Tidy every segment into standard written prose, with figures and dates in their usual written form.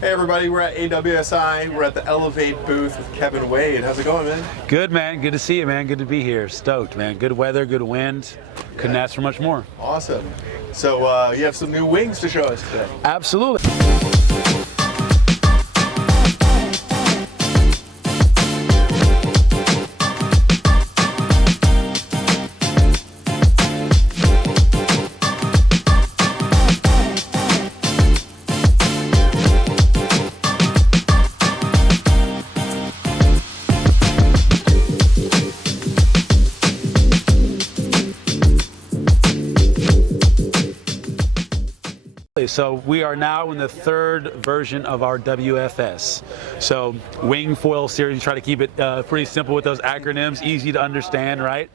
Hey everybody, we're at AWSI. We're at the Eleveight booth with Kevin Wade. How's it going, man? Good, man. Good to see you, man. Good to be here. Stoked, man. Good weather, good wind. Couldn't ask for much more. Awesome. So you have some new wings to show us today. Absolutely. So we are now in the third version of our WFS. So wing foil series, we try to keep it pretty simple with those acronyms, easy to understand, right?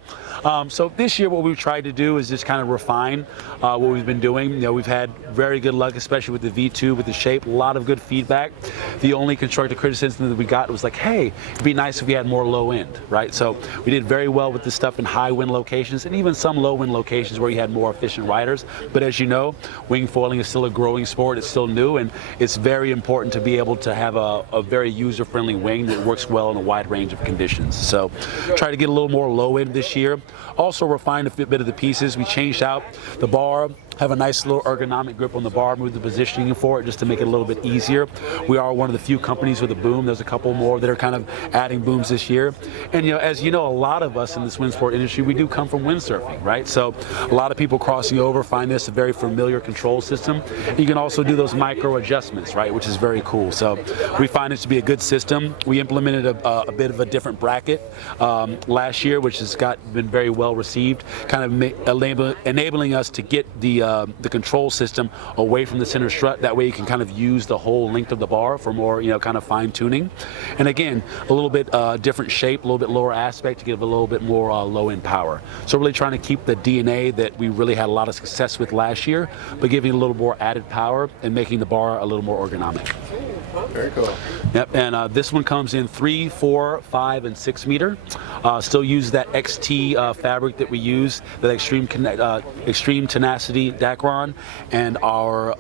So this year what we've tried to do is just kind of refine what we've been doing. You know, we've had very good luck, especially with the V2, with the shape, a lot of good feedback. The only constructive criticism that we got was like, hey, it'd be nice if we had more low end, right? So we did very well with this stuff in high wind locations and even some low wind locations where you had more efficient riders. But as you know, wing foiling is still a growing sport, it's still new, and it's very important to be able to have a very user-friendly wing that works well in a wide range of conditions. So try to get a little more low end this year. Also refined a bit of the pieces. We changed out the bar, have a nice little ergonomic grip on the bar, move the positioning for it just to make it a little bit easier. We are one of the few companies with a boom. There's a couple more that are kind of adding booms this year. And you know, as you know, a lot of us in this wind sport industry, we do come from windsurfing, right? So a lot of people crossing over find this a very familiar control system. You can also do those micro adjustments, right, which is very cool. So we find it to be a good system. We implemented a bit of a different bracket last year, which has been very well received, kind of enabling us to get the control system away from the center strut. That way you can kind of use the whole length of the bar for more, you know, kind of fine tuning. And again, a little bit different shape, a little bit lower aspect to give a little bit more low end power. So really trying to keep the DNA that we really had a lot of success with last year, but giving a little more added power and making the bar a little more ergonomic. Very cool. Yep, and this one comes in 3, 4, 5, and 6 meter. Still use that XT fabric that we use, that extreme tenacity Dacron, and our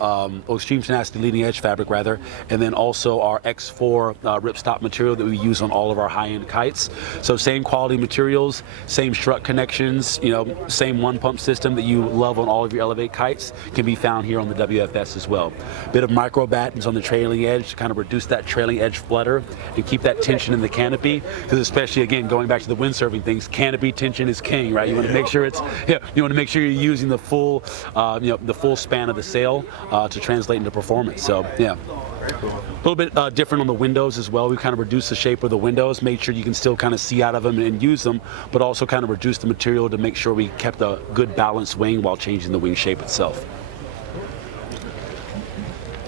extreme tenacity leading edge fabric rather, and then also our X4 Ripstop material that we use on all of our high-end kites. So same quality materials, same strut connections, you know, same one pump system that you love on all of your Eleveight kites can be found here on the WFS as well. Bit of micro battens on the trailing edge to kind of reduce that trailing edge flutter and keep that tension in the canopy, because especially again going back to the windsurfing things, canopy tension is king, right? You want to make sure it's, you want to make sure you're using the full the full span of the sail to translate into performance. So yeah. Very cool. A little bit different on the windows as well. We kind of reduced the shape of the windows, made sure you can still kind of see out of them and use them, but also kind of reduced the material to make sure we kept a good balanced wing while changing the wing shape itself.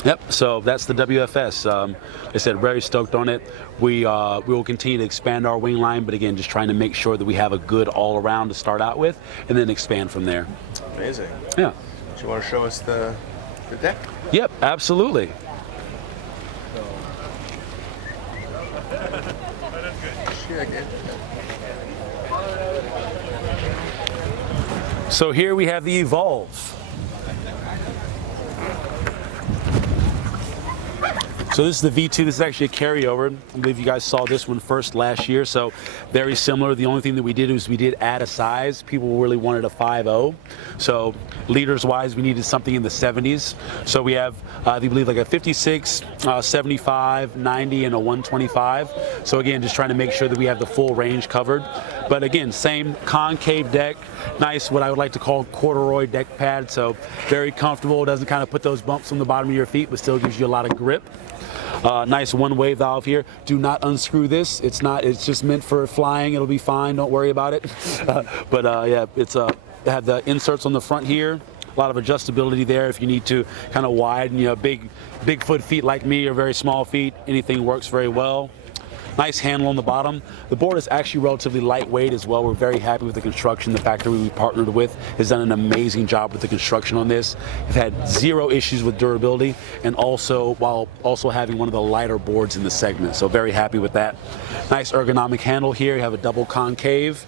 Yep, so that's the WFS. I said, very stoked on it. We will continue to expand our wing line, but again, just trying to make sure that we have a good all-around to start out with, and then expand from there. Amazing. Yeah. Do you want to show us the deck? Yep, absolutely. So here we have the Evolve. So this is the V2, this is actually a carryover. I believe you guys saw this one first last year, so very similar. The only thing that we did was we did add a size. People really wanted a 5.0. So liters wise, we needed something in the 70s. So we have, I believe like a 56, 75, 90, and a 125. So again, just trying to make sure that we have the full range covered. But again, same concave deck, nice what I would like to call corduroy deck pad. So very comfortable, doesn't kind of put those bumps on the bottom of your feet, but still gives you a lot of grip. Nice one-way valve here. Do not unscrew this. It's just meant for flying. It'll be fine. Don't worry about it. Yeah, they have the inserts on the front here. A lot of adjustability there if you need to kind of widen, you know, big foot feet like me or very small feet. Anything works very well. Nice handle on the bottom. The board is actually relatively lightweight as well. We're very happy with the construction. The factory we partnered with has done an amazing job with the construction on this. We've had zero issues with durability, and also while also having one of the lighter boards in the segment. So very happy with that. Nice ergonomic handle here. You have a double concave.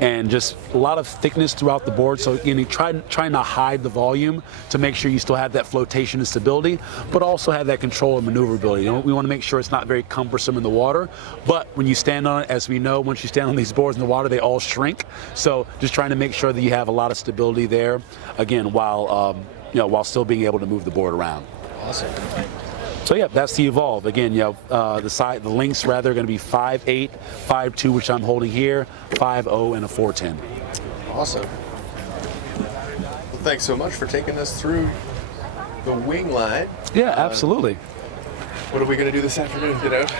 and just a lot of thickness throughout the board. So try to hide the volume to make sure you still have that flotation and stability, but also have that control and maneuverability. We want to make sure it's not very cumbersome in the water, but when you stand on it, as we know, once you stand on these boards in the water, they all shrink. So just trying to make sure that you have a lot of stability there, again, while still being able to move the board around. Awesome. So yeah, that's the Evolve. Again, the links rather are going to be 5.8, 5.2, which I'm holding here, 5.0, and a 4.10. Awesome. Well, thanks so much for taking us through the wing line. Yeah, absolutely. What are we going to do this afternoon? Get out?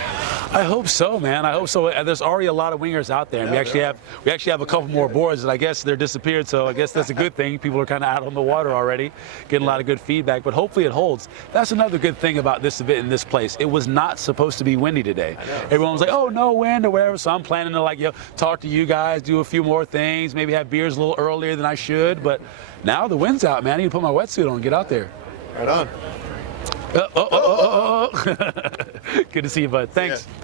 I hope so, man. I hope so. There's already a lot of wingers out there, and we actually have a couple more boards that I guess they're disappeared. So I guess that's a good thing. People are kind of out on the water already, getting a lot of good feedback. But hopefully it holds. That's another good thing about this event in this place. It was not supposed to be windy today. Everyone was like, "Oh, no wind" or whatever. So I'm planning to talk to you guys, do a few more things, maybe have beers a little earlier than I should. But now the wind's out, man. I need to put my wetsuit on and get out there. Right on. Good to see you, bud. Thanks. Yeah.